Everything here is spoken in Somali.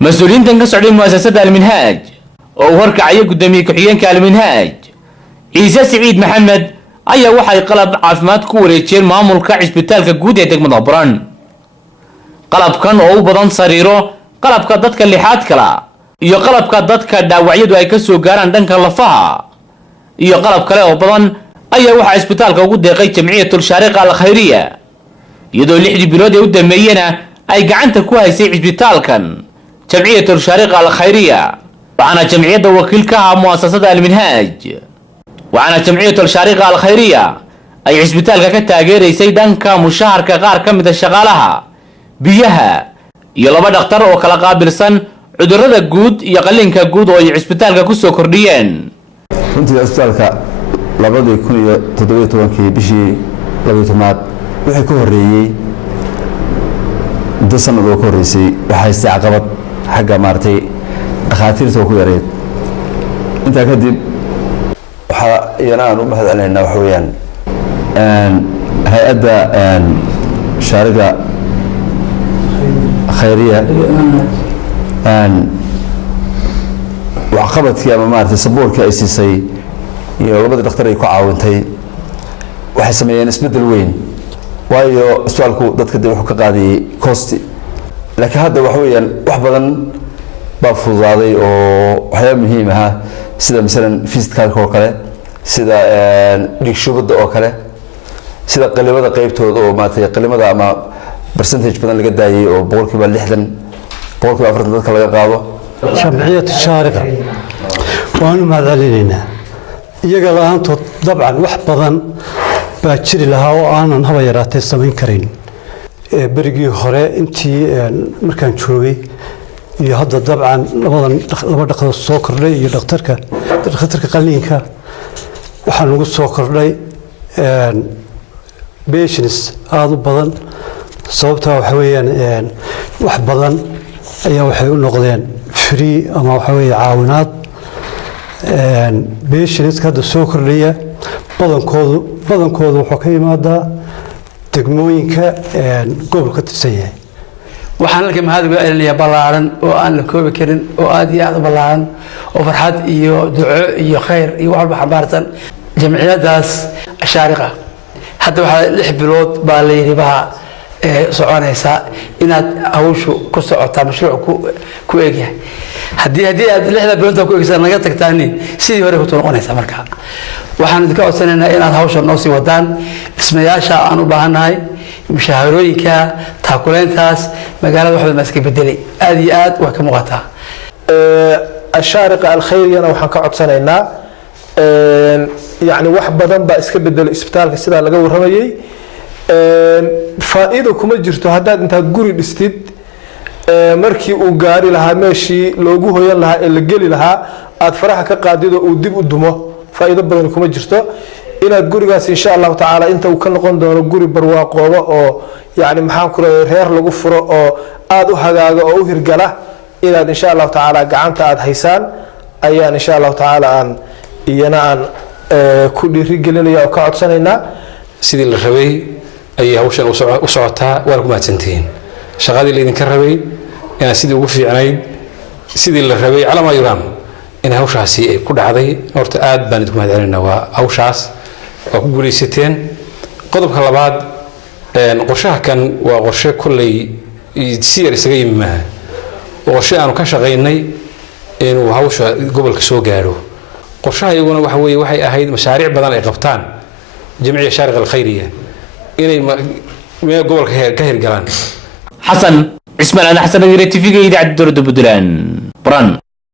مسؤولين تنقصوا مؤسسة المنهاج وهرك عيق قدامي كحيان كالمنهاج عيسى سعيد محمد أي واحد قلب عافمات كوريتشير مامول كعسبتال كجود يدك مضبران قلب كان أو بدن صريره قلب كدتك اللي حاد كلا iyo qalabka dadka dhaawacyadu ay ka soo gaaraan dhanka lafaha iyo qalab kale oo badan ayaa waxa isbitaalka ugu deeqay jamciyatul shaariqa al khayriya iyadoo 6 bilood ay u dameeyeen ay gacanta ku haysay isbitaalkan jamciyatul shaariqa al khayriya waxaana jamciyada wakiilka ah muassasada al minhaj waxaana jamciyatul shaariqa al khayriya ay isbitaalka ka taageereysay dhanka mushaharka qaar ka mid ah shaqaalaha biyaha iyo laba dhakhtar oo kala qaabilsan cudurrada guud iyo qalliinka guud oo ay isbitaalka ku soo kordhiyeen runtii isbitaalka 2017 bishii 12aad wixii ka horeeyay inta sanad oo ka horeysay waxay si caqabad xagga maartay dhakhaatiirta ku yareed inta kadib waxa aan u mahadcelinaynaa wax weeyaan hay'adda shaariqa khayriya وعقبتك يا ممارتي صبورك أي سي يلبد الدكتور يكون عاونتي waxay sameeyeen isbedel weyn waayo su'aalku dadka dib wuxuu ka qaaday costi laakiin hadda wax weeyaan wax badan baa fududaaday oo waxyaabo muhiim ah sida midalan fisikaalka oo kale sida dhigshubada oo kale sida qalimada qaybtooda oo maatay qalimada ama percentage badan laga daayay oo 60% boqolkiiba 40 dadka laga qaado jamciyada shaariqa waanu mahadcelinayna iyaga laantood dabcan wax badan baa jiri lahaa oo aanan haba yaraatay samayn karin berigii hore intii markaan joogay iyo hadda dabcan laba dhaqdo soo kordhay iyo dhakhtarka qalliinka waxaan ugu soo kordhay patients aad u badan sababta waxa weeyaan wax badan ayaa waxay u noqdeen free ama waxa weeye caawinaad patients hadda soo kordhaya badankoodu wuxuu ka yimaadaa degmooyinka gobolka tirsan yahay waxaan halka mahad uga celinayaa ballaaran oo aan la koobi karin oo aad iyo aad u ballaaran oo farxad iyo duco iyo khayr iyo wax walba xambaarsan jamciyadaas shaariqa hadda waxaa 6 bilood baa la yiri baa soconaysa inaad hawshu ku socotaa mashruuc ku eegyahay hadii aad 6 bilood ku eegsan naga tagtaan sidii hore ku noqonaysa marka waxaan idinka codsanaynaa inaad hawsha noo sii wadaan dhismayaasha aan u baahanahay mushaharooyinka taakuleentaas magaalada waxba ma iska bedelay aad iyo aad waa ka muuqataa الشارقة الخيرية أنا وحنا كعدسنا يعني واحد بدن بقى إسكب بدل إسبتال كسيدا لقوا الرميي فإذا كم جرتوا هذا أنت جوري الاستيد مركي وجاري لها ماشي لوجوه يلا اللي جلي لها أتفرح كقاعدة ودب قدمه فإذا بدن كم جرتوا إلى جوري جالس إن شاء الله تعالى أنت وكل قندور جوري برواق أو يعني محام كره هير لقفر أو أدو هذا أو هرجله إلى إن شاء الله تعالى قعنت أد هيسان أيان إن شاء الله تعالى أن ينان كل رجلنا يا كعد سننا سيد الربي أي هوش وسعتها ورقم سنتين شغال اللي نكربي أنا سيد وقفي عنيد سيد الربي على ما يرام إن هوش عسي كل عضي نورت آد بندكم هذا لنا وهوش عس وقولي ستين قطب خلبات قرشها كان وقرشه كل يصير يسقي منها وقرشه أنا كشغيني إنه هوش قبل كسو جارو قرشها يقولون وحي أهيد مشاريع بدل إقبتان جمعية الشارقة الخيرية إني ما قبل كهير قلان حسن اسمع أنا حسن غير تفيق يدعي الدور دبدلان بران